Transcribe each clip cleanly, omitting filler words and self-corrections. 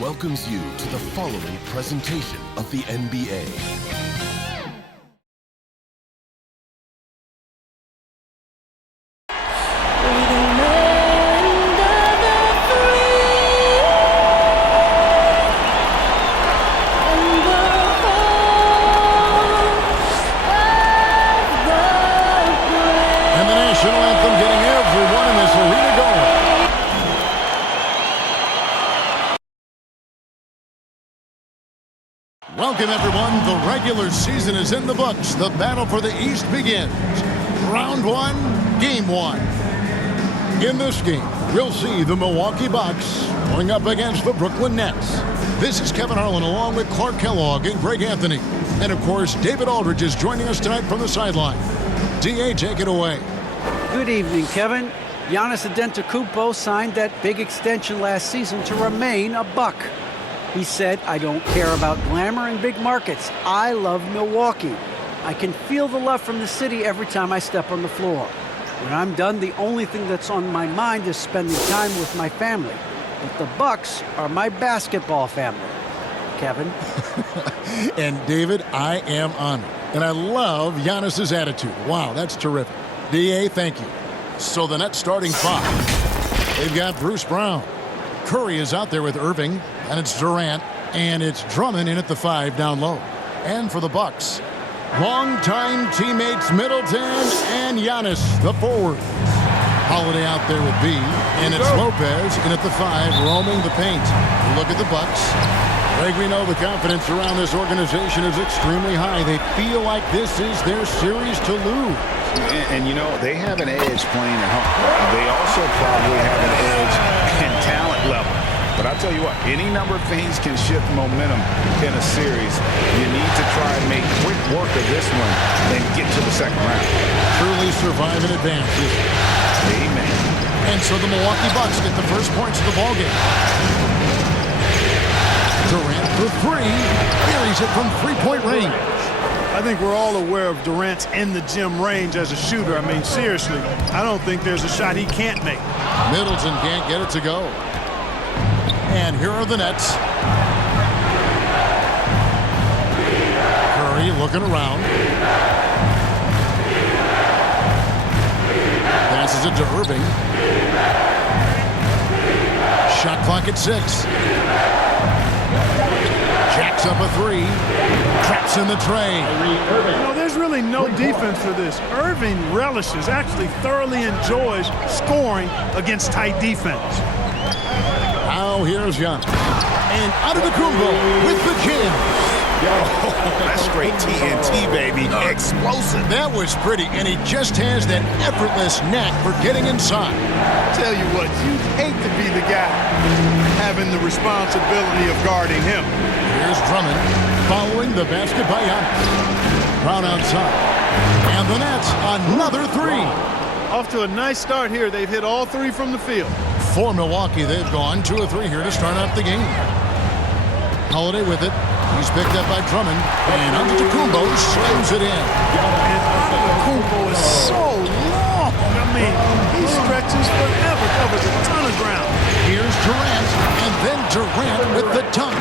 welcomes you to the following presentation of the NBA. And the national anthem getting everyone in this arena going. Welcome, everyone. The regular season is in the books. The battle for the East begins. Round one, game one. In this game, we'll see the Milwaukee Bucks going up against the Brooklyn Nets. This is Kevin Harlan along with Clark Kellogg and Greg Anthony. And, of course, David Aldridge is joining us tonight from the sideline. D.A., take it away. Good evening, Kevin. Giannis Antetokounmpo signed that big extension last season to remain a Buck. He said, "I don't care about glamour and big markets. I love Milwaukee. I can feel the love from the city every time I step on the floor. When I'm done, the only thing that's on my mind is spending time with my family. But the Bucks are my basketball family." Kevin? And, David, I am honored. And I love Giannis's attitude. Wow, that's terrific. D.A., thank you. So the Nets starting five. They've got Bruce Brown. Curry is out there with Irving, and it's Durant, and it's Drummond in at the 5 down low. And for the Bucks, longtime teammates Middleton and Giannis, the forward. Holiday out there with B, and it's Lopez in at the 5, roaming the paint. Look at the Bucks. Greg, we know the confidence around this organization is extremely high. They feel like this is their series to lose. And you know, they have an edge playing at home. They also probably have an edge in talent level. But I'll tell you what, any number of things can shift momentum in a series. You need to try and make quick work of this one and get to the second round. Truly survive in advance. Amen. And so the Milwaukee Bucks get the first points of the ballgame. Durant for three. Buries it from three-point range. I think we're all aware of Durant's in the gym range as a shooter. I mean, seriously, I don't think there's a shot he can't make. Middleton can't get it to go. And here are the Nets. Curry looking around. Passes it to Irving. Shot clock at 6. Jacks up a 3. Traps in the tray. You know, there's really no defense for this. Irving relishes, actually thoroughly enjoys scoring against tight defense. Now here's Giannis. And Antetokounmpo with the jam. Yo, that's straight TNT, baby. Explosive. That was pretty, and he just has that effortless knack for getting inside. Tell you what, you'd hate to be the guy having the responsibility of guarding him. Here's Drummond following the basket by Giannis. Brown outside. And the Nets, another 3. Off to a nice start here. They've hit all 3 from the field. For Milwaukee, they've gone 2 of 3 here to start off the game. Holiday with it. He's picked up by Drummond. And Antetokounmpo slams it in. And Antetokounmpo is so long. I mean, he stretches forever, covers a ton of ground. Here's Durant, and then Durant with the dunk.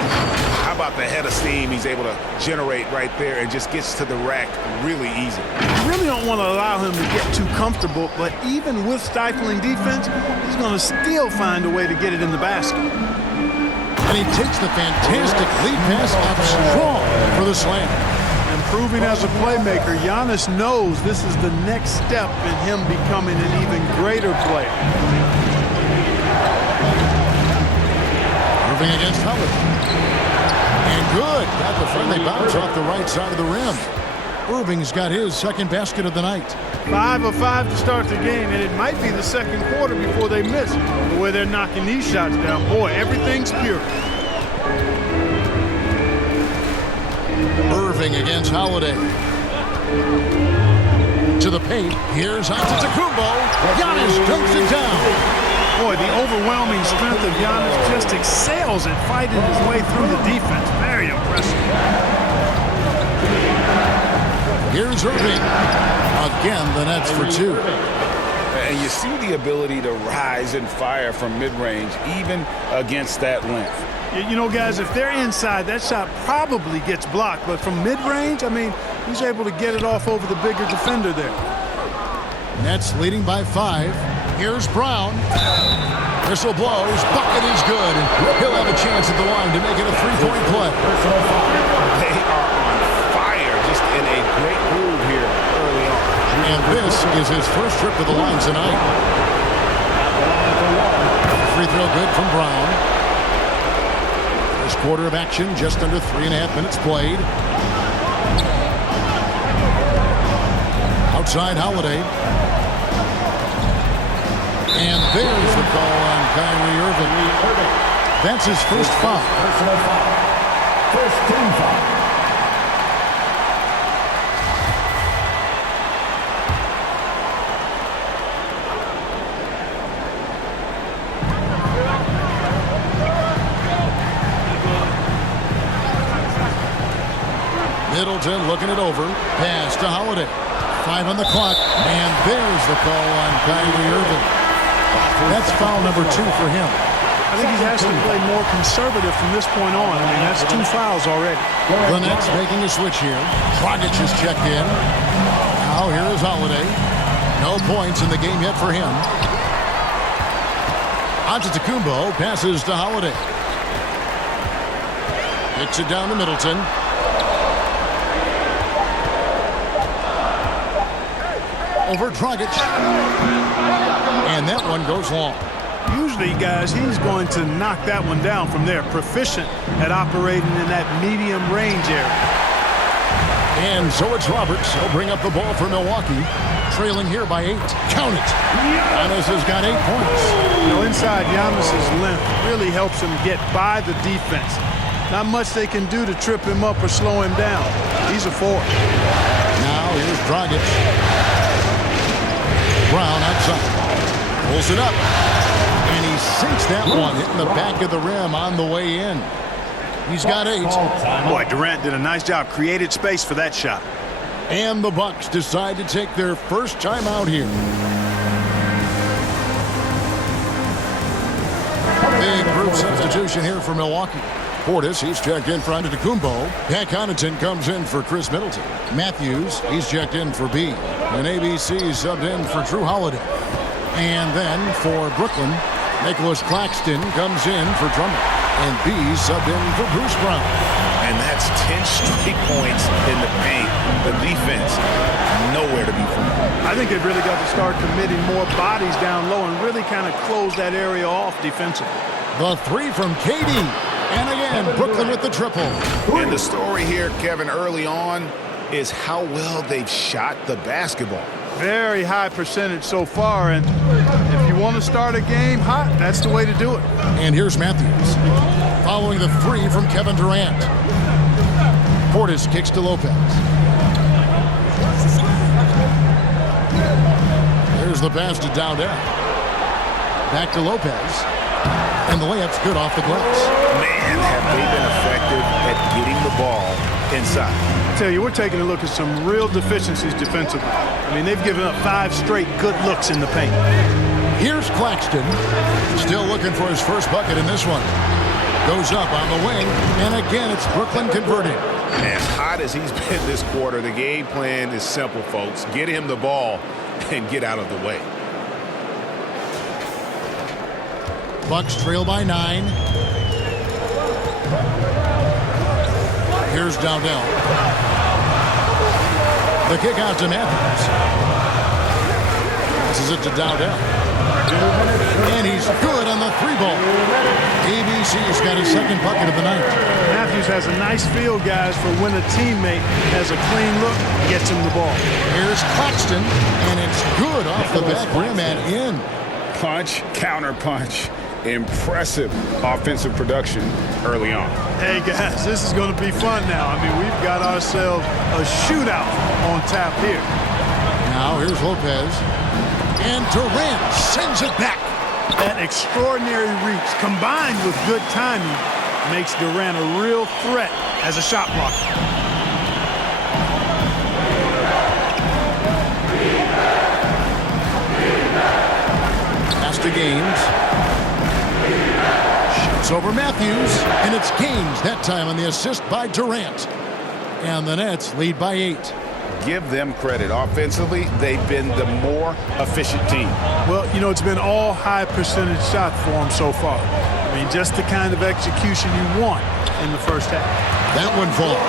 How about the head of steam he's able to generate right there and just gets to the rack really easy. You really don't want to allow him to get too comfortable, but even with stifling defense, he's going to still find a way to get it in the basket. And he takes the fantastic lead pass up strong for the slam. Improving as a playmaker, Giannis knows this is the next step in him becoming an even greater player. Irving against Howard. And good. Got the friendly bounce off the right side of the rim. Irving's got his second basket of the night. 5 of 5 to start the game, and it might be the second quarter before they miss the way they're knocking these shots down. Boy, everything's pure. Irving against Holiday. To the paint. Here's Antetokounmpo. Giannis dunks it down. Boy, the overwhelming strength of Giannis just excels at fighting his way through the defense. Very impressive. Here's Irving. Again, the Nets for 2. And you see the ability to rise and fire from mid-range, even against that length. You know, guys, if they're inside, that shot probably gets blocked. But from mid-range, I mean, he's able to get it off over the bigger defender there. Nets leading by 5. Here's Brown. Whistle blows. Bucket is good. And he'll have a chance at the line to make it a 3-point play. They are on fire, just in a great groove here early on. And this is his first trip to the line tonight. Free throw good from Brown. First quarter of action, just under 3.5 minutes played. Outside Holiday. And there's the call on Kyrie Irving. That's his first foul. Personal foul. First team foul. Middleton looking it over. Pass to Holiday. 5 on the clock. And there's the call on Kyrie Irving. That's foul number 2 for him. I think he has to play more conservative from this point on. I mean, that's 2 fouls already. The Nets making a switch here. Dragic is checked in. Now here is Holiday. No points in the game yet for him. Antetokounmpo passes to Holiday. Kicks it down to Middleton. Over Dragic. And that one goes long. Usually, guys, he's going to knock that one down from there. Proficient at operating in that medium range area. And so it's Roberts. He'll bring up the ball for Milwaukee. Trailing here by 8. Count it. Giannis has got 8 points. You know, inside, Giannis's length really helps him get by the defense. Not much they can do to trip him up or slow him down. He's a force. Now here's Dragic. Brown outside. Pulls it up. And he sinks that one, hitting the back of the rim on the way in. He's got 8. Boy, Durant did a nice job. Created space for that shot. And the Bucks decide to take their first time out here. Big group substitution here for Milwaukee. Portis, he's checked in for Antetokounmpo. Pat Connaughton comes in for Chris Middleton. Matthews, he's checked in for B. And ABC subbed in for Drew Holiday. And then for Brooklyn, Nicholas Claxton comes in for Drummond. And B subbed in for Bruce Brown. And that's 10 straight points in the paint. The defense, nowhere to be found. I think they've really got to start committing more bodies down low and really kind of close that area off defensively. The 3 from KD. And again, Brooklyn with the triple. And the story here, Kevin, early on is how well they've shot the basketball. Very high percentage so far, and if you want to start a game hot, that's the way to do it. And here's Matthews. Following the 3 from Kevin Durant. Portis kicks to Lopez. There's the pass to Dowdell. Back to Lopez. And the layup's good off the glass. Man, have they been effective at getting the ball inside. I tell you, we're taking a look at some real deficiencies defensively. I mean, they've given up 5 straight good looks in the paint. Here's Claxton. Still looking for his first bucket in this one. Goes up on the wing, and again, it's Brooklyn converting. As hot as he's been this quarter, the game plan is simple, folks. Get him the ball and get out of the way. Bucks trail by 9. Here's Dowdell. The kick out to Matthews. Passes it to Dowdell. And he's good on the 3-ball. ABC's got his second bucket of the night. Matthews has a nice feel, guys, for when a teammate has a clean look, gets him the ball. Here's Claxton, and it's good off the back rim and in. Punch, counter punch. Impressive offensive production early on. Hey, guys, this is going to be fun now. I mean, we've got ourselves a shootout on tap here. Now here's Lopez. And Durant sends it back. That extraordinary reach combined with good timing makes Durant a real threat as a shot blocker. Pass to Gaines. It's over Matthews, and it's Gaines that time on the assist by Durant. And the Nets lead by 8. Give them credit. Offensively, they've been the more efficient team. Well, you know, it's been all high percentage shots for them so far. I mean, just the kind of execution you want in the first half. That one falls.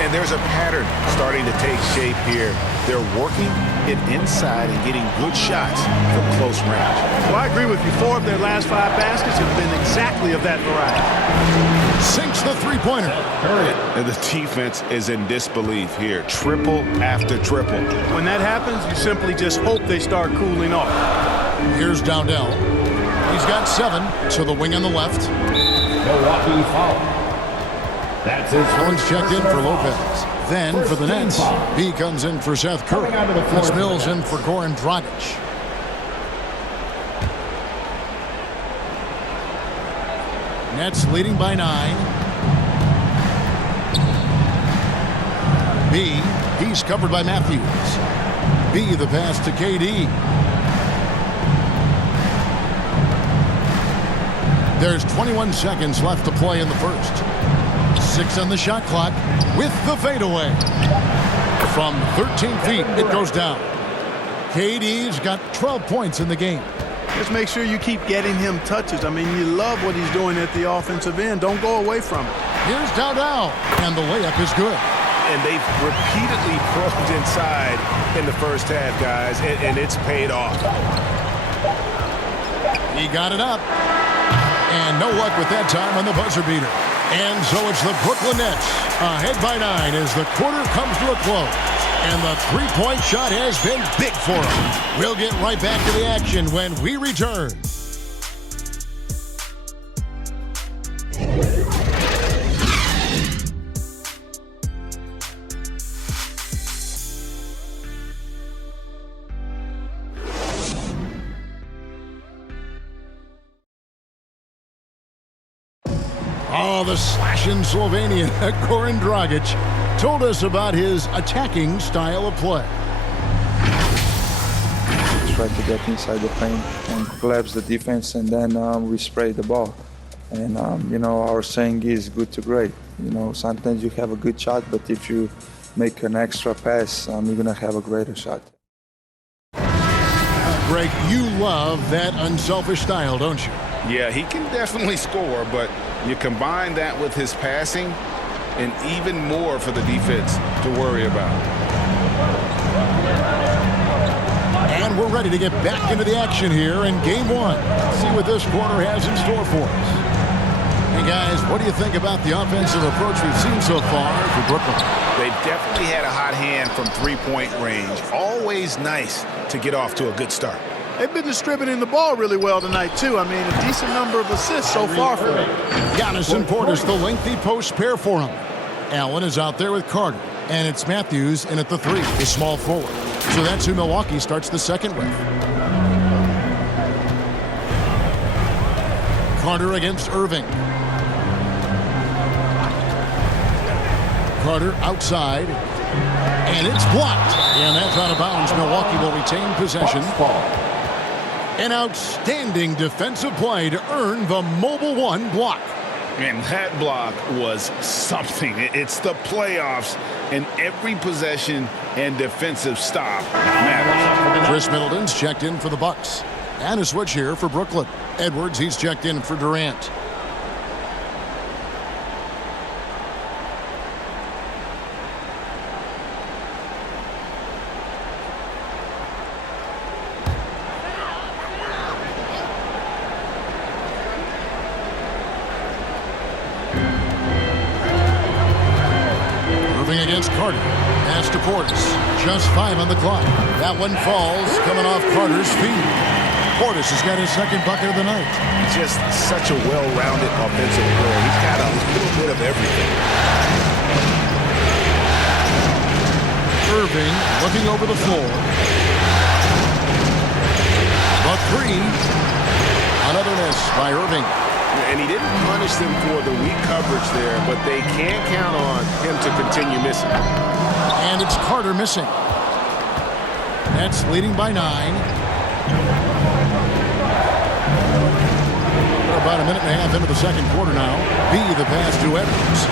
And there's a pattern starting to take shape here. They're working it inside and getting good shots from close range. Well, I agree with you. 4 of their last 5 baskets have been exactly of that variety. Sinks the three-pointer. And the defense is in disbelief here. Triple after triple. When that happens, you simply just hope they start cooling off. Here's Dowdell. He's got 7 to the wing on the left. Milwaukee foul. That's his Owens first checked in for personal Lopez. foul. Then First for the team Nets, foul. B comes in for Seth Curry. Coming onto the floor It's for Mills the in Nets. for Goran Dragic. Nets leading by 9. B, he's covered by Matthews. B, the pass to KD. There's 21 seconds left to play in the first. 6 on the shot clock with the fadeaway. From 13 feet, it goes down. KD's got 12 points in the game. Just make sure you keep getting him touches. I mean, you love what he's doing at the offensive end. Don't go away from it. Here's Dowdell, and the layup is good. And they've repeatedly probed inside in the first half, guys, and it's paid off. He got it up. And no luck with that time on the buzzer beater. And so it's the Brooklyn Nets ahead by 9 as the quarter comes to a close. And the three-point shot has been big for them. We'll get right back to the action when we return. Oh, the slashing Slovenian, Goran Dragic, told us about his attacking style of play. Try to get inside the paint and collapse the defense, and then we spray the ball. And, you know, our saying is good to great. You know, sometimes you have a good shot, but if you make an extra pass, you're going to have a greater shot. Greg, you love that unselfish style, don't you? Yeah, he can definitely score, but you combine that with his passing and even more for the defense to worry about. And we're ready to get back into the action here in Game 1. See what this quarter has in store for us. Hey, guys, what do you think about the offensive approach we've seen so far for Brooklyn? They've definitely had a hot hand from three-point range. Always nice to get off to a good start. They've been distributing the ball really well tonight, too. I mean, a decent number of assists so far for them. Giannis and Portis, the lengthy post pair for him. Allen is out there with Carter. And it's Matthews in at the 3, the small forward. So that's who Milwaukee starts the second with. Carter against Irving. Carter outside. And it's blocked. And that's out of bounds. Milwaukee will retain possession. An outstanding defensive play to earn the Mobile One block. And that block was something. It's the playoffs, and every possession and defensive stop matters. Chris Middleton's checked in for the Bucks. And a switch here for Brooklyn. Edwards, he's checked in for Durant. Irving against Carter. Pass to Portis. Just 5 on the clock. That one falls, coming off Carter's feet. Portis has got his second bucket of the night. Just such a well-rounded offensive player. He's got a little bit of everything. Irving looking over the floor. The 3. Another miss by Irving. And he didn't punish them for the weak coverage there, but they can't count on him to continue missing. And it's Carter missing. Nets leading by 9. about a minute and a half into the second quarter now. B, the pass to Edwards.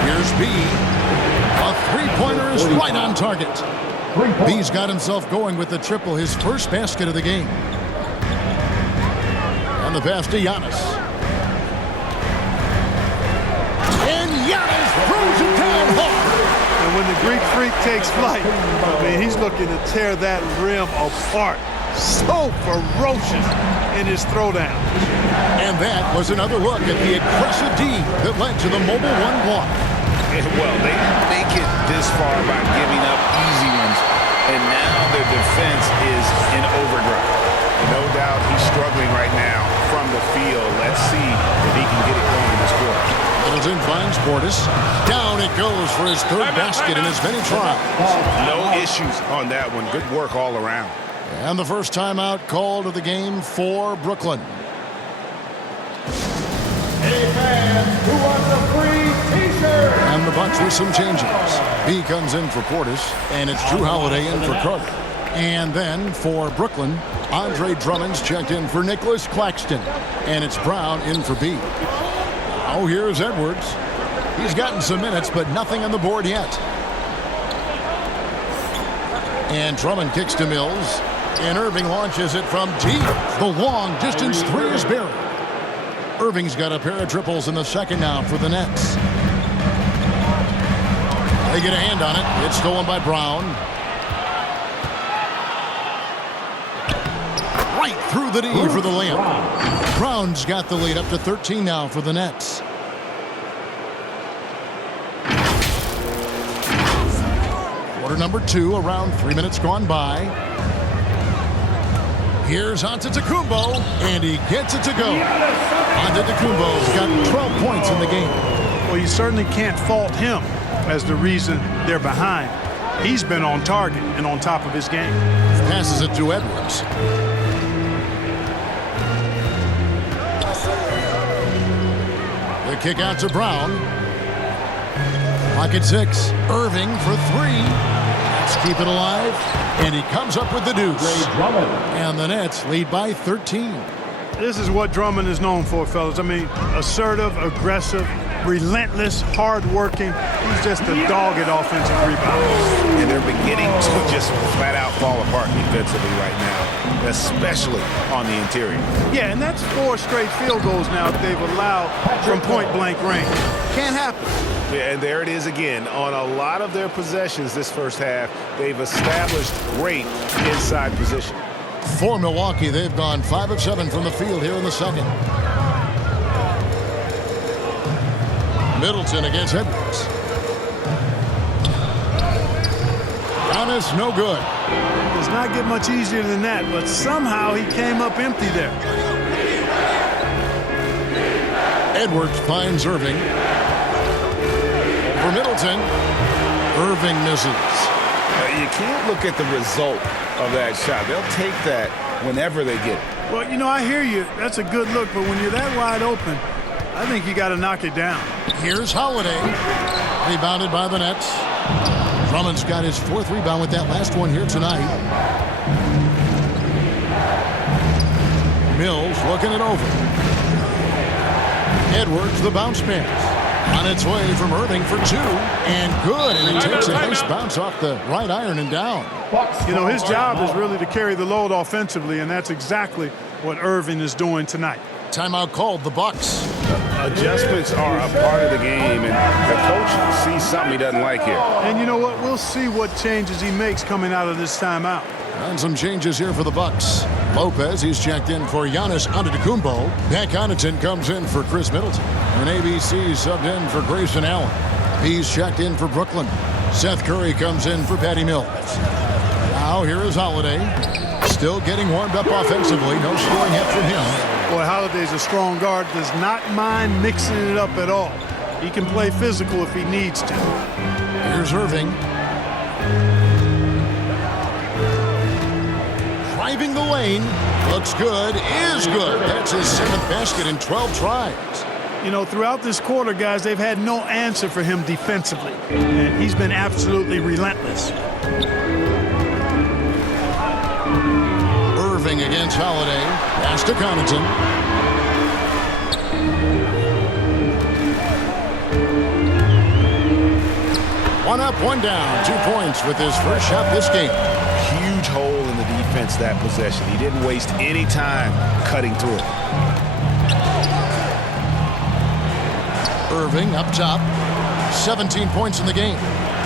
Here's B. A three-pointer is right on target. B's got himself going with the triple, his first basket of the game. And the pass to Giannis. And Giannis throws it down hard. And when the Greek Freak takes flight, I mean, he's looking to tear that rim apart. So ferocious in his throwdown. And that was another look at the aggressive D that led to the Mobile One walk. Well, they didn't make it this far by giving up easy ones, and now their defense is in overdrive. No doubt he's struggling right now from the field. Let's see if he can get it going this quarter. Middleton finds Portis. Down it goes for his third basket in as many tries. No issues on that one. Good work all around. And the first timeout called of the game for Brooklyn. Hey fans, who wants a free t-shirt? And the Bucks with some changes. B comes in for Portis, and it's Drew Holiday in for Carter. And then for Brooklyn, Andre Drummond's checked in for Nicholas Claxton, and it's Brown in for B. Now here's Edwards. He's gotten some minutes, but nothing on the board yet. And Drummond kicks to Mills, and Irving launches it from deep. The long-distance three is buried. Irving's got a pair of triples in the second now for the Nets. They get a hand on it. It's stolen by Brown. Right through the D for the layup. Brown's got the lead up to 13 now for the Nets. Quarter number 2, around 3 minutes gone by. Here's Antetokounmpo, and he gets it to go. Antetokounmpo's got 12 points in the game. Well, you certainly can't fault him as the reason they're behind. He's been on target and on top of his game. Passes it to Edwards. The kick out to Brown. Clock at 6. Irving for 3. Let's keep it alive. And he comes up with the deuce. And the Nets lead by 13. This is what Drummond is known for, fellas. I mean, assertive, aggressive, relentless, hard-working. He's just a dogged offensive rebounder. And they're beginning to just flat out fall apart defensively right now, especially on the interior. Yeah, and that's 4 straight field goals now that they've allowed from point-blank range. Can't happen. Yeah, and there it is again. On a lot of their possessions this first half, they've established great inside position. For Milwaukee, they've gone 5 of 7 from the field here in the second. Middleton against Edwards. Giannis, no good. Does not get much easier than that, but somehow he came up empty there. Edwards finds Irving. For Middleton, Irving misses. You can't look at the result of that shot. They'll take that whenever they get it. Well, you know, I hear you. That's a good look, but when you're that wide open, I think you got to knock it down. Here's Holiday. Rebounded by the Nets. Drummond's got his 4th rebound with that last one here tonight. Mills looking it over. Edwards, the bounce pass. On its way from Irving for 2. And good. And he takes a nice bounce off the right iron and down. You know, his job is really to carry the load offensively, and that's exactly what Irving is doing tonight. Timeout called, the Bucks. Adjustments are a part of the game, and the coach sees something he doesn't like here. And you know what? We'll see what changes he makes coming out of this timeout. And some changes here for the Bucks. Lopez, he's checked in for Giannis Antetokounmpo. Pat Connaughton comes in for Chris Middleton. And ABC subbed in for Grayson Allen. He's checked in for Brooklyn. Seth Curry comes in for Patty Mills. Now here is Holiday. Still getting warmed up offensively. No scoring yet from him. Boy, Holiday's a strong guard. Does not mind mixing it up at all. He can play physical if he needs to. Here's Irving. Driving the lane. Looks good. Is good. That's his 7th basket in 12 tries. You know, throughout this quarter, guys, they've had no answer for him defensively. And he's been absolutely relentless. Irving against Holiday. Pass to Connaughton. One up, one down. 2 points with his first shot this game. Huge hole in the defense that possession. He didn't waste any time cutting through it. Irving up top. 17 points in the game.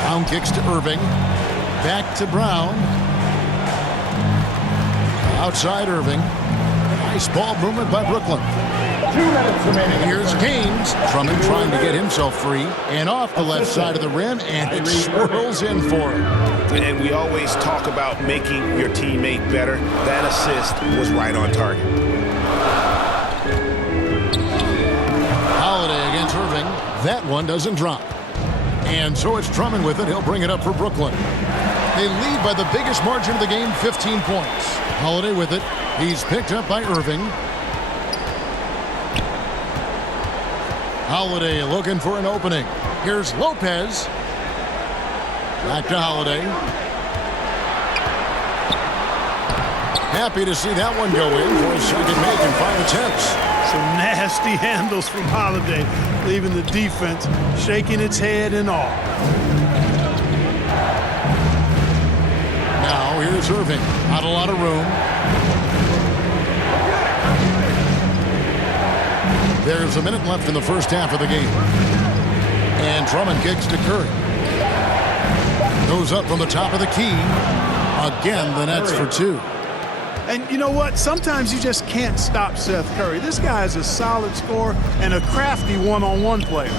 Brown kicks to Irving. Back to Brown. Outside Irving. Nice ball movement by Brooklyn. 2 minutes remaining. Here's Haynes. Drummond trying to get himself free. And off the left side of the rim. And it swirls in for him. And we always talk about making your teammate better. That assist was right on target. Holiday against Irving. That one doesn't drop. And so it's Drummond with it. He'll bring it up for Brooklyn. They lead by the biggest margin of the game, 15 points. Holiday with it. He's picked up by Irving. Holiday looking for an opening. Here's Lopez. Back to Holiday. Happy to see that one go in for his second make in 5 attempts. Some nasty handles from Holiday, leaving the defense shaking its head in awe. Now here's Irving. Not a lot of room. There's a minute left in the first half of the game. And Drummond kicks to Curry. Goes up from the top of the key. Again, the Nets for 2. And you know what? Sometimes you just can't stop Seth Curry. This guy is a solid scorer and a crafty one-on-one player.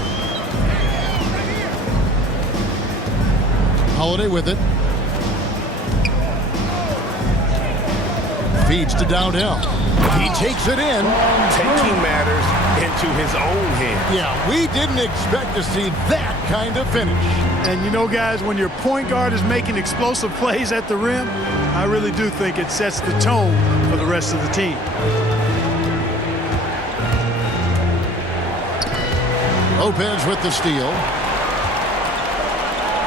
Holiday with it. Feeds to Dowdell. He takes it in. Taking matters into his own hands. Yeah, we didn't expect to see that kind of finish. And you know, guys, when your point guard is making explosive plays at the rim, I really do think it sets the tone for the rest of the team. Lopez with the steal.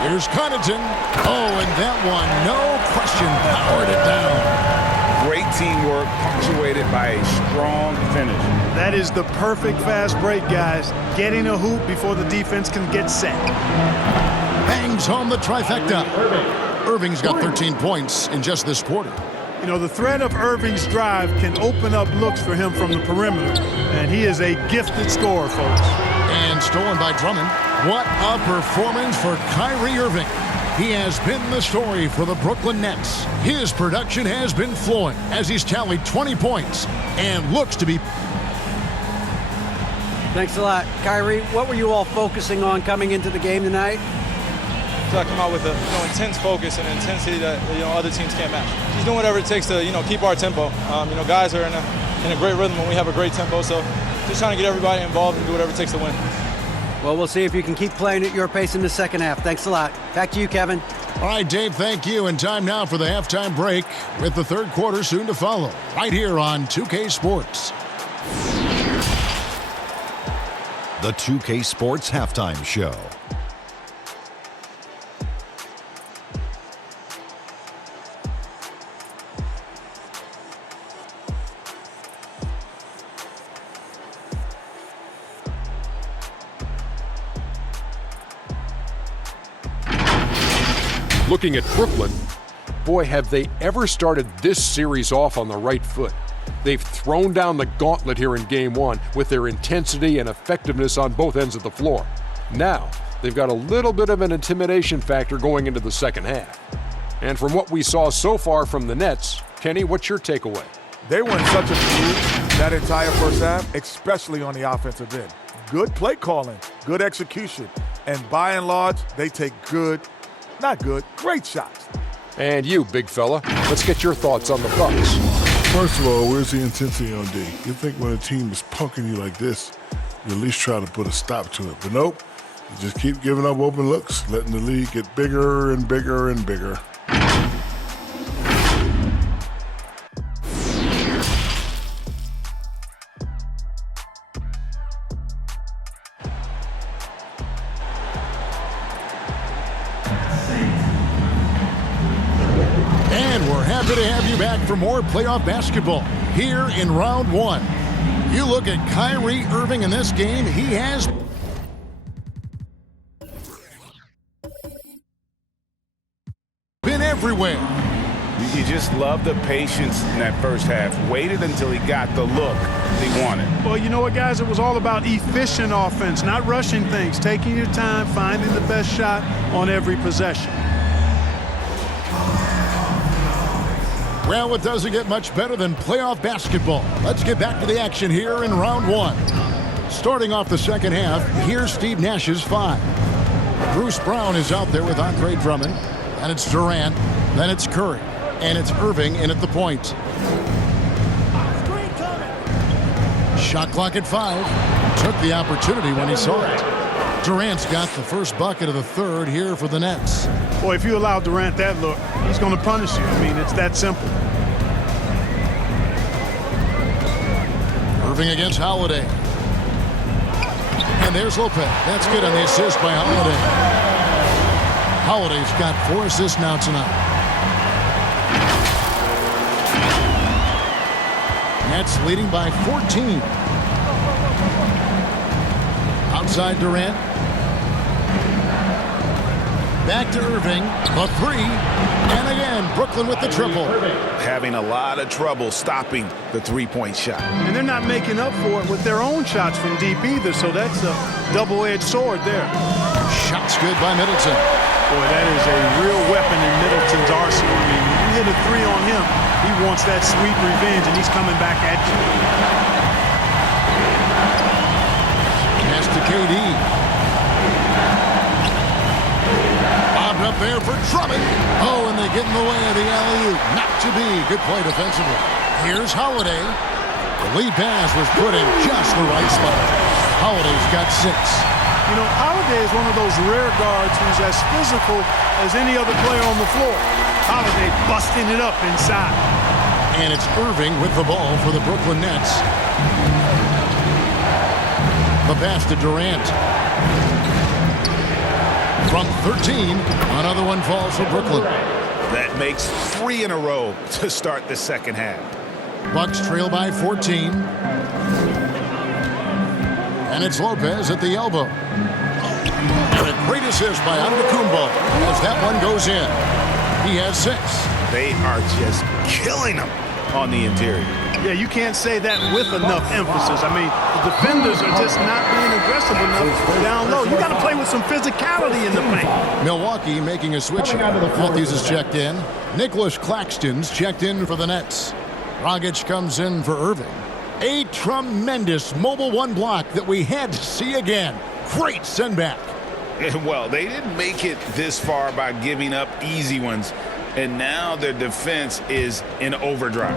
Here's Connaughton. Oh, and that one, no question, powered it down. Great teamwork punctuated by a strong finish. That is the perfect fast break, guys. Getting a hoop before the defense can get set. Bangs home the trifecta. Irving's got 13 points in just this quarter. You know, the threat of Irving's drive can open up looks for him from the perimeter, and he is a gifted scorer, folks. And stolen by Drummond. What a performance for Kyrie Irving. He has been the story for the Brooklyn Nets. His production has been flowing as he's tallied 20 points and looks to be... Thanks a lot. Kyrie, what were you all focusing on coming into the game tonight? I come out with a intense focus and intensity that other teams can't match. Just doing whatever it takes to keep our tempo. Guys are in a great rhythm when we have a great tempo, so just trying to get everybody involved and do whatever it takes to win. Well, we'll see if you can keep playing at your pace in the second half. Thanks a lot. Back to you, Kevin. All right, Dave, thank you. And time now for the halftime break with the third quarter soon to follow. Right here on 2K Sports. The 2K Sports Halftime Show. Looking at Brooklyn, boy, have they ever started this series off on the right foot. They've thrown down the gauntlet here in Game 1 with their intensity and effectiveness on both ends of the floor. Now, they've got a little bit of an intimidation factor going into the second half. And from what we saw so far from the Nets, Kenny, what's your takeaway? They were in such a mood that entire first half, especially on the offensive end. Good play calling, good execution, and by and large, they take great shots. And you, big fella, let's get your thoughts on the Bucks. First of all, where's the intensity on D? You think when a team is punking you like this, you at least try to put a stop to it. But nope, you just keep giving up open looks, letting the lead get bigger and bigger and bigger. And we're happy to have you back for more playoff basketball here in round one. You look at Kyrie Irving in this game, he has been everywhere. You just love the patience in that first half. Waited until he got the look he wanted. Well, you know what, guys? It was all about efficient offense, not rushing things, taking your time, finding the best shot on every possession. Well, it doesn't get much better than playoff basketball. Let's get back to the action here in round one. Starting off the second half, here's Steve Nash's 5. Bruce Brown is out there with Andre Drummond. And it's Durant. Then it's Curry. And it's Irving in at the point. Shot clock at 5. Took the opportunity when he saw it. Durant's got the first bucket of the third here for the Nets. Boy, if you allow Durant that look, he's going to punish you. I mean, it's that simple. Irving against Holiday. And there's Lopez. That's good on the assist by Holiday. Holiday's got 4 assists now tonight. Nets leading by 14. Outside Durant. Back to Irving. A 3. And again, Brooklyn with the triple. Having a lot of trouble stopping the three-point shot. And they're not making up for it with their own shots from deep either, so that's a double-edged sword there. Shots good by Middleton. Boy, that is a real weapon in Middleton's arsenal. I mean, you hit a 3 on him, he wants that sweet revenge, and he's coming back at you. Pass to KD. Bobbed up there for Drummond. Oh, and they get in the way of the alley-oop. Not to be. Good play defensively. Here's Holiday. The lead pass was put in just the right spot. Holiday's got 6. You know, Holiday is one of those rare guards who's as physical as any other player on the floor. Holiday busting it up inside. And it's Irving with the ball for the Brooklyn Nets. The pass to Durant. From 13, another one falls for Brooklyn. That makes 3 in a row to start the second half. Bucks trail by 14. And it's Lopez at the elbow. And a great assist by Antetokounmpo as that one goes in. He has 6. They are just killing him on the interior. Yeah, you can't say that with enough emphasis. I mean, the defenders are just not being aggressive enough down low. You got to play with some physicality in the paint. Milwaukee making a switch. Matthews is checked in. Nicholas Claxton's checked in for the Nets. Dragic comes in for Irving. A tremendous mobile 1 block that we had to see again. Great send back. Well, they didn't make it this far by giving up easy ones, and now their defense is in overdrive.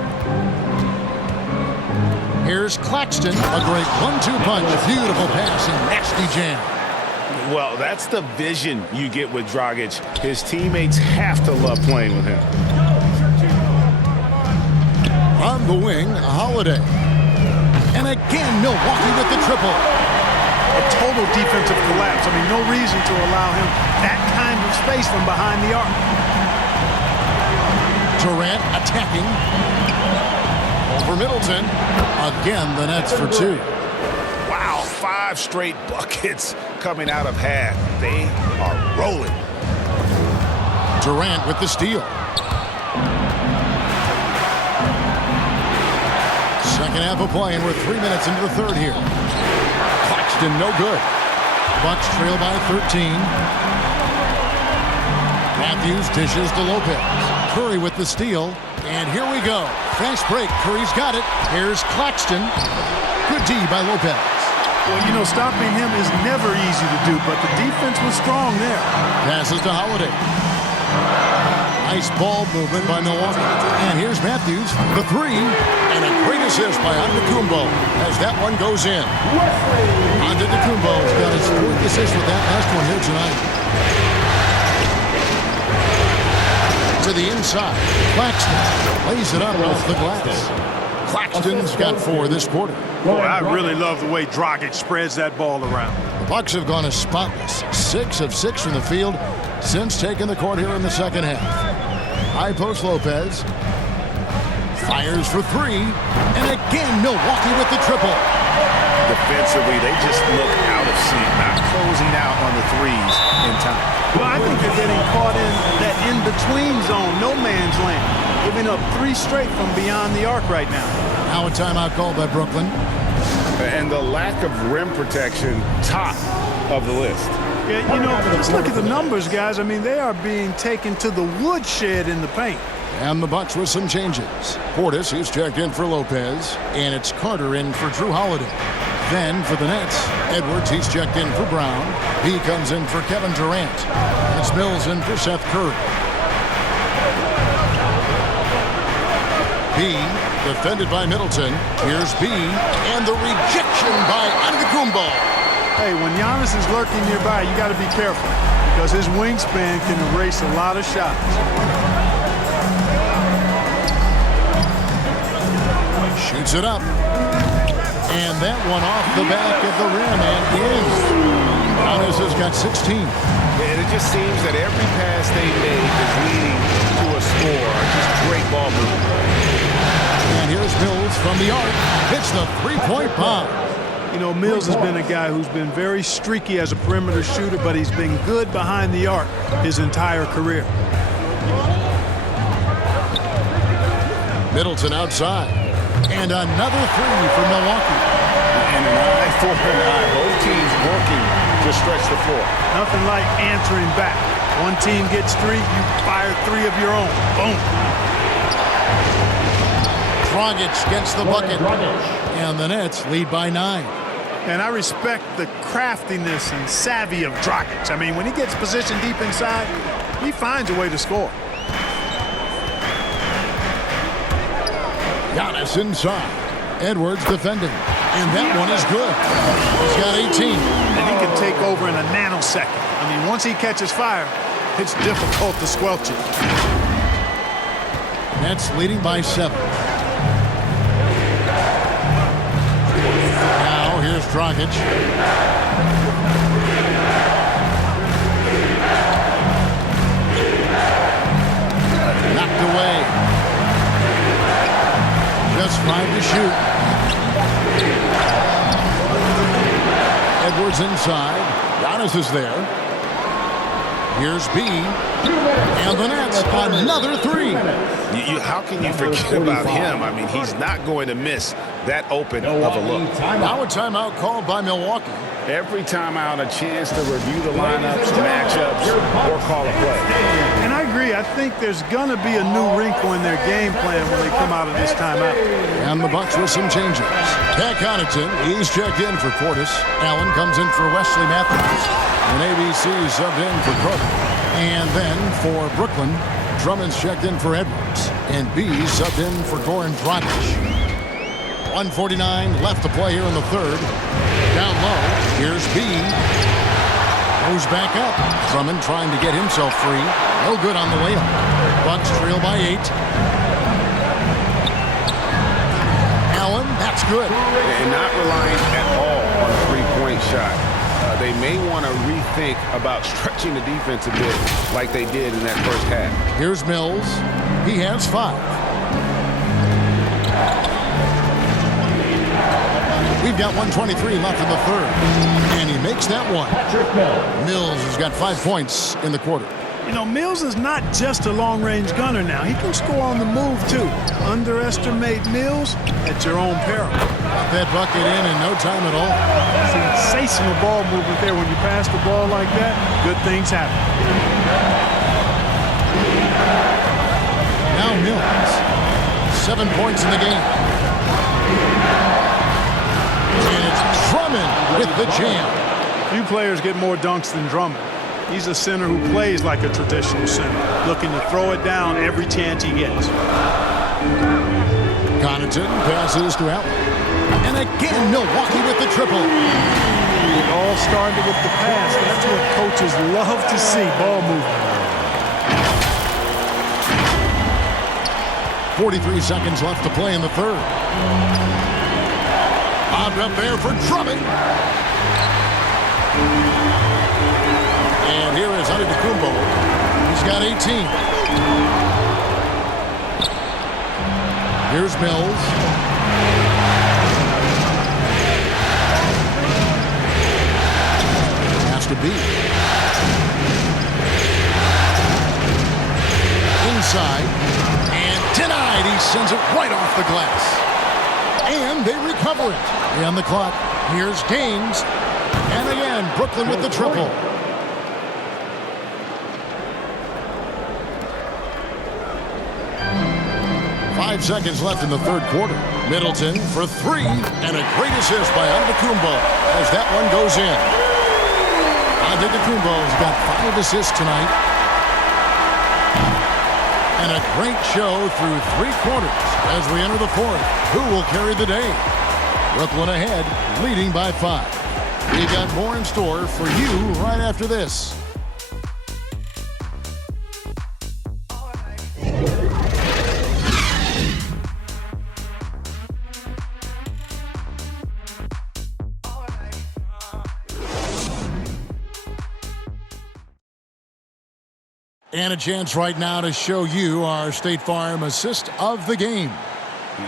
Here's Claxton, a great 1-2 punch, beautiful pass and nasty jam. Well, that's the vision you get with Dragic. His teammates have to love playing with him. On the wing, Holiday. And again, Milwaukee with the triple. A total defensive collapse. I mean, no reason to allow him that kind of space from behind the arc. Durant attacking. Over Middleton. Again, the Nets for 2. Wow, 5 straight buckets coming out of half. They are rolling. Durant with the steal. Second half of play, and we're 3 minutes into the third here. Claxton, no good. Bucks trail by 13. Matthews dishes to Lopez. Curry with the steal. And here we go. Fast break. Curry's got it. Here's Claxton. Good D by Lopez. Well, you know, stopping him is never easy to do, but the defense was strong there. Passes to Holiday. Nice ball movement by Milwaukee. And here's Matthews, the 3, and a great assist by Antetokounmpo as that one goes in. Antetokounmpo's got his 4th assist with that last one here tonight. To the inside, Claxton lays it up off the glass. Claxton's got 4 this quarter. Boy, I really love the way Dragic spreads that ball around. The Bucks have gone as spotless, 6 of 6 from the field since taking the court here in the second half. High post Lopez. Fires for three. And again, Milwaukee with the triple. Defensively, they just look out of sync, not closing out on the threes in time. Well, I think they're getting caught in that in-between zone, no man's land, giving up 3 straight from beyond the arc right now. Now a timeout called by Brooklyn. And the lack of rim protection, top of the list. Yeah, you know, just look at the numbers, guys. I mean, they are being taken to the woodshed in the paint. And the Bucks with some changes. Portis, he's checked in for Lopez. And it's Carter in for Drew Holiday. Then for the Nets, Edwards, he's checked in for Brown. He comes in for Kevin Durant. And it's Mills in for Seth Curry. B, defended by Middleton. Here's B, and the rejection by Antetokounmpo. Hey, when Giannis is lurking nearby, you got to be careful because his wingspan can erase a lot of shots. Shoots it up. And that one off the back of the rim and in. Giannis has got 16. And it just seems that every pass they make is leading to a score. Just great ball movement. And here's Mills from the arc. Hits the three-point bomb. You know, Mills has been a guy who's been very streaky as a perimeter shooter, but he's been good behind the arc his entire career. Middleton outside. And another three for Milwaukee. And an eye for an eye. Both teams working to stretch the floor. Nothing like answering back. One team gets 3, you fire 3 of your own. Boom. Dragic gets the bucket. And the Nets lead by 9. And I respect the craftiness and savvy of Dragic. I mean, when he gets positioned deep inside, he finds a way to score. Giannis inside. Edwards defending. And that one is good. He's got 18. And he can take over in a nanosecond. I mean, once he catches fire, it's difficult to squelch it. Nets leading by 7. Now here's Dragic. Knocked away. Just 5 to shoot. Edwards inside. Giannis is there. Here's B. And the Nets, another 3. How can you forget about him? I mean, he's not going to miss that open of a look. Now a timeout called by Milwaukee. Every timeout, a chance to review the lineups, matchups, or call a play. And I agree. I think there's going to be a new wrinkle in their game plan when they come out of this timeout. And the Bucks with some changes. Pat Connaughton, he's checked in for Portis. Allen comes in for Wesley Matthews. And ABC subbed in for Crook. And then for Brooklyn, Drummond's checked in for Edwards. And B subbed in for Goran Dragic. 1:49 left to play here in the third. Down low, here's B. Goes back up. Drummond trying to get himself free. No good on the layup. Bucks trail by 8. Allen, that's good. And not relying at all on a three-point shot. They may want to rethink about stretching the defense a bit like they did in that first half. Here's Mills. He has 5. We've got 1:23 left in the third. And he makes that one. Mills has got 5 points in the quarter. You know, Mills is not just a long-range gunner now. He can score on the move, too. Underestimate Mills at your own peril. Got that bucket in no time at all. Sensational ball movement there. When you pass the ball like that, good things happen. Now Mills. 7 points in the game. And it's Drummond with the jam. Few players get more dunks than Drummond. He's a center who plays like a traditional center, looking to throw it down every chance he gets. Connaughton passes to Allen. And again, Milwaukee with the triple. It all started with the pass. That's what coaches love to see, ball movement. 43 seconds left to play in the third. Bobbed up there for Drummond. And here is Antetokounmpo. He's got 18. Here's Mills. Has to be. Inside. And denied. He sends it right off the glass. And they recover it. And the clock. Here's Gaines. And again, Brooklyn with the triple. Five seconds left in the third quarter. Middleton for three, and a great assist by Antetokounmpo as that one goes in. Antetokounmpo's got 5 assists tonight. And a great show through 3 quarters as we enter the fourth. Who will carry the day? Brooklyn ahead, leading by 5. We've got more in store for you right after this. And a chance right now to show you our State Farm assist of the game.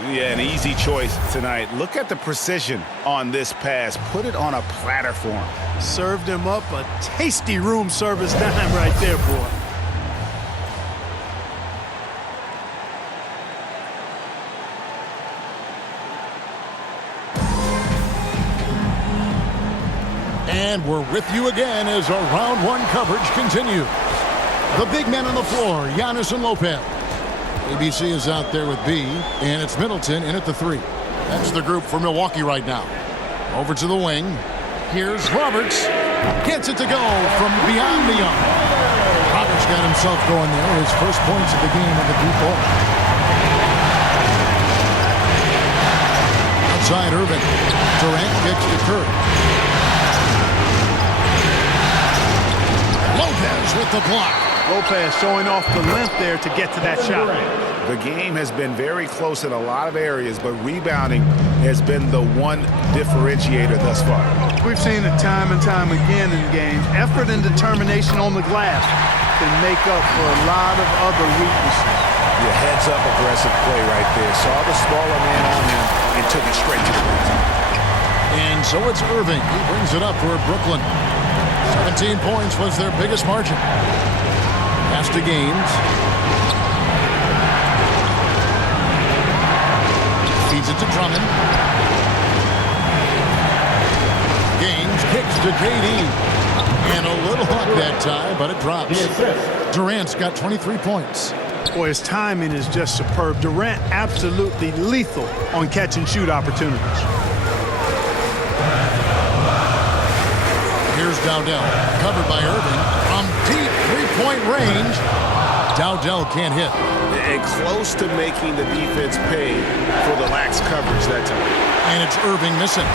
Yeah, an easy choice tonight. Look at the precision on this pass. Put it on a platter for him. Served him up a tasty room service dime right there, boy. And we're with you again as our round 1 coverage continues. The big men on the floor, Giannis and Lopez. ABC is out there with B, and it's Middleton in at the 3. That's the group for Milwaukee right now. Over to the wing. Here's Roberts. Gets it to go from beyond the arc. Roberts got himself going there. His first points of the game on the deep ball. Outside Irving. Durant kicks to Curry. Lopez with the block. Lopez showing off the length there to get to that shot. The game has been very close in a lot of areas, but rebounding has been the one differentiator thus far. We've seen it time and time again in games. Effort and determination on the glass can make up for a lot of other weaknesses. Your heads-up aggressive play right there. Saw the smaller man on him and took it straight to the rim. And so it's Irving. He brings it up for Brooklyn. 17 points was their biggest margin. Pass to Gaines. Feeds it to Drummond. Gaines kicks to KD. And a little luck that time, but it drops. Durant's got 23 points. Boy, his timing is just superb. Durant absolutely lethal on catch and shoot opportunities. Here's Dowdell, covered by Irving from deep three-point range. Dowdell can't hit. And close to making the defense pay for the lax coverage that time. And it's Irving missing.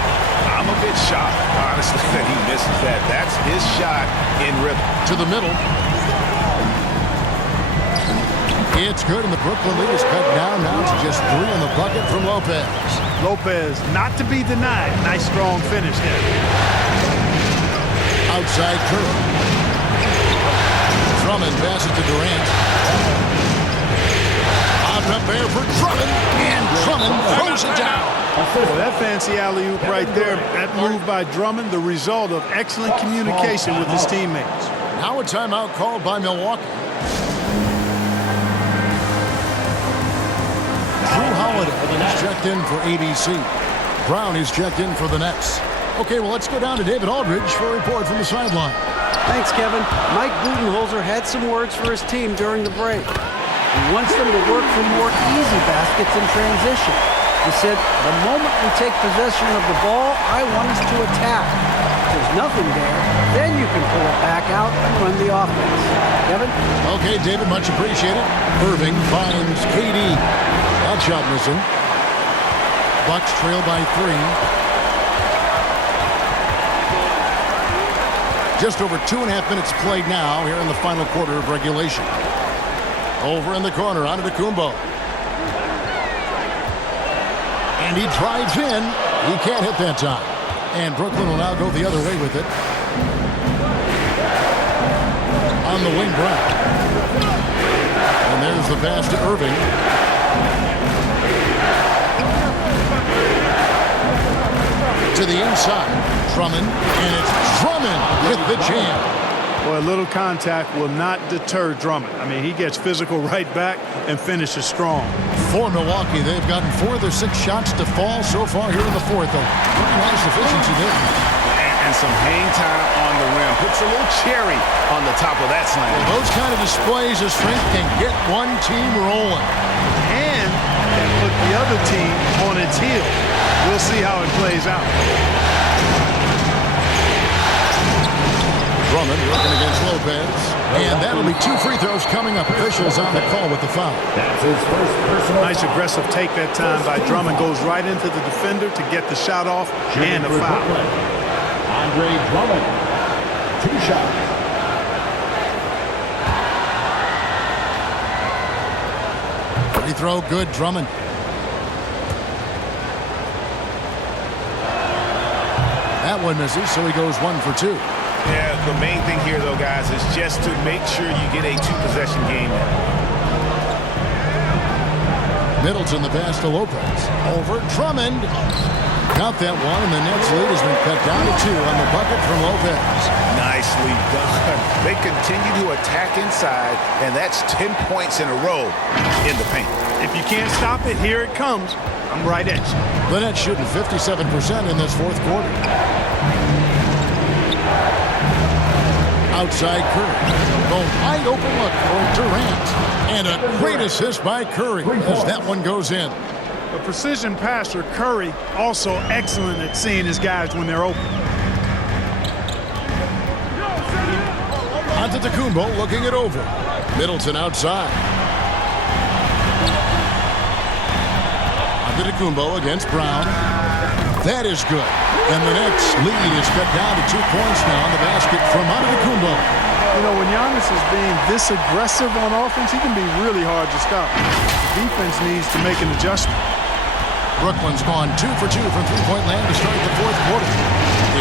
I'm a bit shocked, honestly, that he misses that. That's his shot in rhythm. To the middle. It's good, and the Brooklyn lead is cut down now to just 3 in the bucket from Lopez. Lopez, not to be denied. Nice, strong finish there. Outside Curry. Drummond passes to Durant. Popped up there for Drummond, and Drummond throws it down. Well, that fancy alley-oop right there, that move by Drummond, the result of excellent communication with his teammates. Now a timeout called by Milwaukee. Drew Holiday is checked in for ABC. Brown is checked in for the Nets. Okay, well, let's go down to David Aldridge for a report from the sideline. Thanks, Kevin. Mike Budenholzer had some words for his team during the break. He wants them to work for more easy baskets in transition. He said, the moment we take possession of the ball, I want us to attack. If there's nothing there, then you can pull it back out and run the offense. Kevin? Okay, David, much appreciated. Irving finds KD. That shot missing. Bucks trail by 3. Just over 2.5 minutes played now here in the final quarter of regulation. Over in the corner, Antetokounmpo. And he drives in. He can't hit that time. And Brooklyn will now go the other way with it. On the wing, Brown. And there's the pass to Irving. to the inside. Drummond, and it's Drummond with the jam. Well, a little contact will not deter Drummond. I mean, he gets physical right back and finishes strong. For Milwaukee, they've gotten 4 of their 6 shots to fall so far here in the fourth. Pretty nice efficiency there. And some hang time on the rim. Puts a little cherry on the top of that slam. Well, those kind of displays of strength can get one team rolling. And can put the other team on its heels. We'll see how it plays out. Drummond working against Lopez. And that'll be 2 free throws coming up. Officials on the call with the foul. That's his first personal. Nice aggressive take that time by Drummond. Goes right into the defender to get the shot off and a foul. Andre Drummond, 2 shots. Free throw good, Drummond. That one misses, so he goes 1 for 2. Yeah, the main thing here, though, guys, is just to make sure you get a 2-possession game. Middleton the pass to Lopez. Over Drummond. Got that one, and the Nets lead has been cut down to 2 on the bucket from Lopez. Nicely done. They continue to attack inside, and that's 10 points in a row in the paint. If you can't stop it, here it comes. I'm right at you. The Nets shooting 57% in this fourth quarter. Outside Curry. The wide open look for Durant. And a great assist by Curry as that one goes in. A precision passer, Curry, also excellent at seeing his guys when they're open. Antetokounmpo looking it over. Middleton outside. Antetokounmpo against Brown. That is good. And the Nets lead is cut down to 2 points now on the basket from Antetokounmpo. You know, when Giannis is being this aggressive on offense, he can be really hard to stop. The defense needs to make an adjustment. Brooklyn's gone 2 for 2 from three-point land to start the fourth quarter.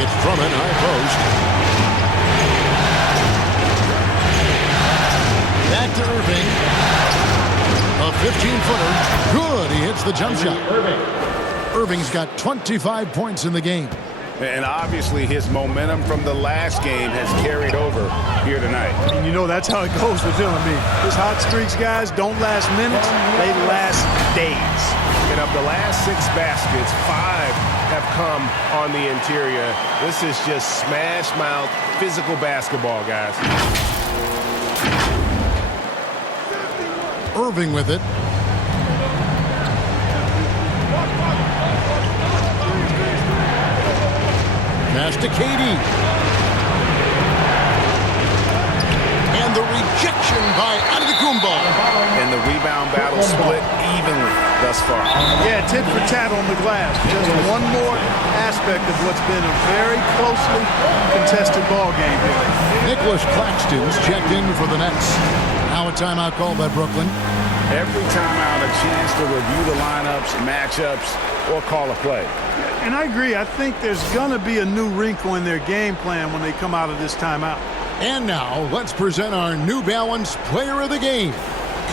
It's Drummond, high post. Back to Irving. A 15-footer. Good. He hits the jump shot. Irving's got 25 points in the game. And obviously his momentum from the last game has carried over here tonight. And you know that's how it goes with him and me. His hot streaks, guys, don't last minutes. They last days. And of the last 6 baskets, 5 have come on the interior. This is just smash mouth physical basketball, guys. Irving with it. Pass to Katie. And the rejection by Antetokounmpo. And the rebound battle split evenly thus far. Yeah, tit for tat on the glass. Just one more aspect of what's been a very closely contested ball game here. Nicholas Claxton's checked in for the Nets. Now a timeout called by Brooklyn. Every timeout a chance to review the lineups, matchups, or call a play. And I agree. I think there's going to be a new wrinkle in their game plan when they come out of this timeout. And now, let's present our New Balance Player of the Game,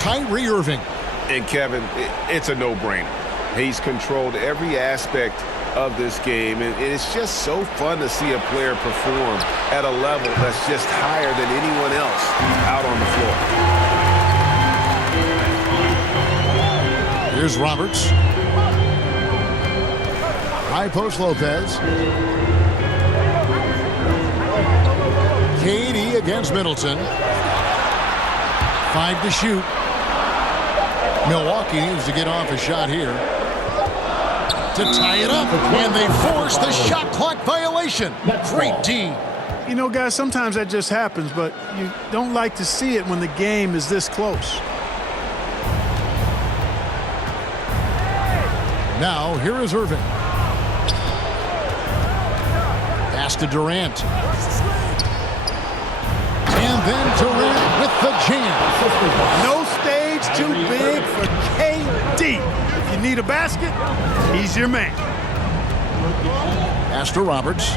Kyrie Irving. And Kevin, it's a no-brainer. He's controlled every aspect of this game, and it's just so fun to see a player perform at a level that's just higher than anyone else out on the floor. Here's Roberts. High post Lopez. Katie against Middleton. 5 to shoot. Milwaukee needs to get off a shot here to tie it up, and they force the shot clock violation. Great D. You know, guys, sometimes that just happens, but you don't like to see it when the game is this close. Now, here is Irving. Pass to Durant. And then Durant with the jam. No stage too big for KD. If you need a basket, he's your man. Pass to Roberts.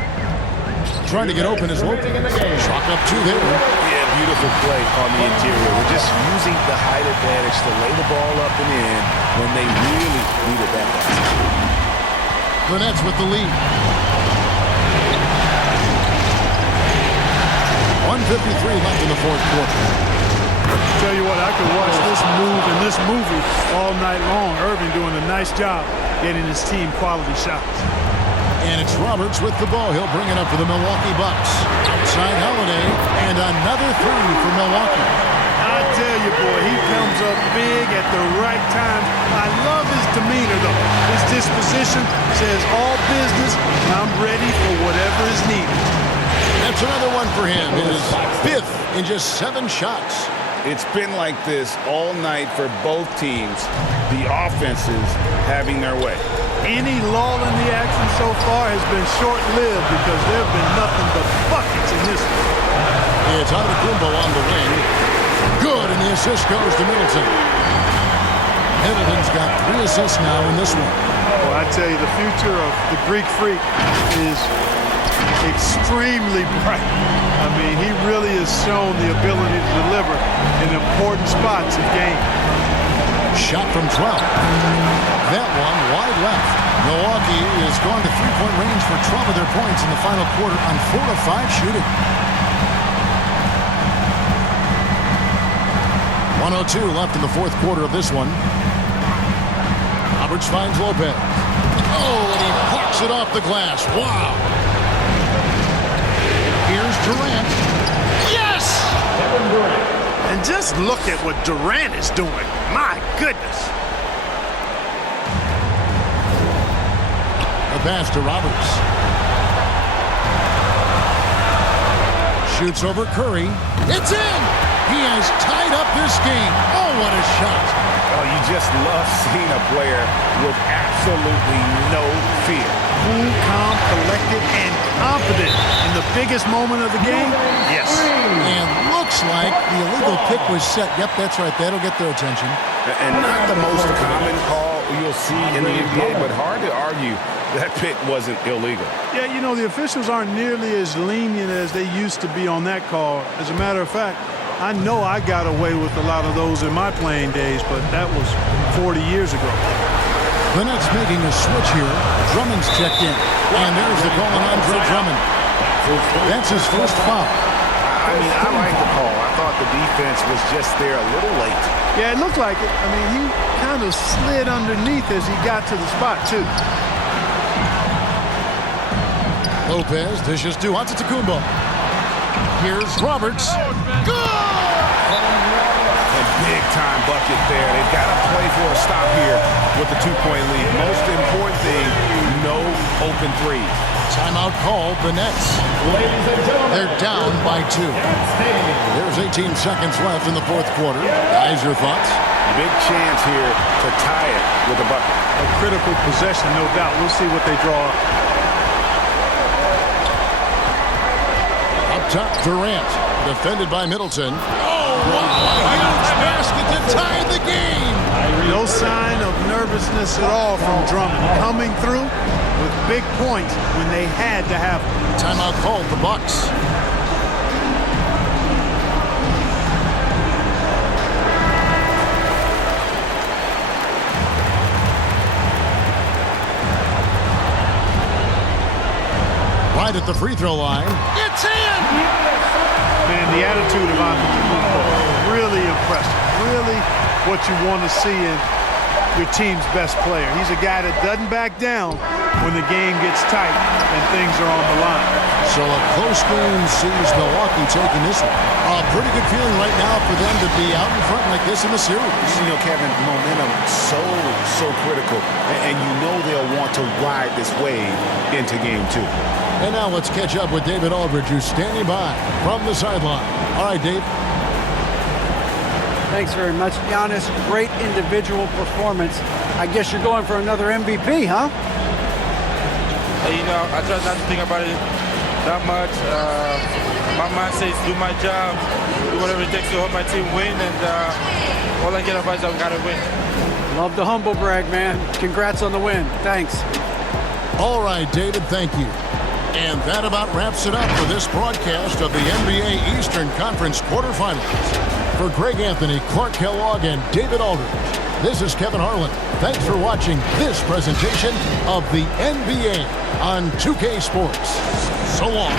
Trying to get open as well. Chalk up 2 there. Yeah, beautiful play on the interior. We're just using the height advantage to lay the ball up and in when they really needed that basket. The Nets with the lead. 1:53 left in the fourth quarter. Tell you what, I could watch this move and this movie all night long. Irving doing a nice job getting his team quality shots. And it's Roberts with the ball. He'll bring it up for the Milwaukee Bucks. Outside Holiday, and another three for Milwaukee. I tell you, boy, he comes up big at the right time. I love his demeanor, though. His disposition says all business, and I'm ready for whatever is needed. That's another one for him. His fifth in just 7 shots. It's been like this all night for both teams. The offenses having their way. Any lull in the action so far has been short-lived because there have been nothing but buckets in this one. It's Antetokounmpo on the wing. Good, and the assist goes to Middleton. Middleton's got 3 assists now in this one. Well, I tell you, the future of the Greek Freak is extremely bright. I mean, he really has shown the ability to deliver in important spots of game. Shot from 12. That one wide left. Milwaukee is going to three-point range for 12 of their points in the final quarter on 4 of 5 shooting. 1:02 left in the fourth quarter of this one. Roberts finds Lopez. Oh, and he parks it off the glass. Wow. Here's Durant. Yes! And just look at what Durant is doing. My goodness. A pass to Roberts. Shoots over Curry. It's in! He has tied up this game. Oh, what a shot. Oh, you just love seeing a player with absolutely no fear. Cool, calm, collected, and confident in the biggest moment of the game? Yes. And looks like the illegal pick was set. Yep, that's right. That'll get their attention. And not the most common call you'll see in the NBA, but hard to argue that pick wasn't illegal. Yeah, you know, the officials aren't nearly as lenient as they used to be on that call. As a matter of fact, I know I got away with a lot of those in my playing days, but that was 40 years ago. The Nets making a switch here. Drummond's checked in. And there's the call on Andre Drummond. That's his first foul. I mean, I like the call. I thought the defense was just there a little late. Yeah, it looked like it. I mean, he kind of slid underneath as he got to the spot, too. Lopez dishes to Antetokounmpo. Here's Roberts. Good! A big-time bucket there. They've got to play for a stop here with the 2-point lead. Most important thing, no open threes. Timeout called, the Nets. They're down by 2. There's 18 seconds left in the fourth quarter. Guys, your thoughts? Big chance here to tie it with a bucket. A critical possession, no doubt. We'll see what they draw up. Up top, Durant. Defended by Middleton. Oh, what a huge basket to tie the game! No sign of nervousness at all from Drummond. Coming through with big points when they had to have them. Timeout called, the Bucks. Right at the free throw line. It's in! Man, the attitude of Antetokounmpo, really impressive. Really what you want to see in your team's best player. He's a guy that doesn't back down when the game gets tight and things are on the line. So a close game sees Milwaukee taking this one. A pretty good feeling right now for them to be out in front like this in the series. You know, Kevin, momentum so critical. And you know they'll want to ride this wave into game 2. And now let's catch up with David Aldridge, who's standing by from the sideline. All right, Dave. Thanks very much, Giannis. Great individual performance. I guess you're going for another MVP, huh? You know, I try not to think about it that much. My mind says do my job, do whatever it takes to help my team win, and all I get advice is I've got to win. Love the humble brag, man. Congrats on the win. Thanks. All right, David, thank you. And that about wraps it up for this broadcast of the NBA Eastern Conference quarterfinals. For Greg Anthony, Clark Kellogg, and David Aldridge, this is Kevin Harlan. Thanks for watching this presentation of the NBA on 2K Sports. So long.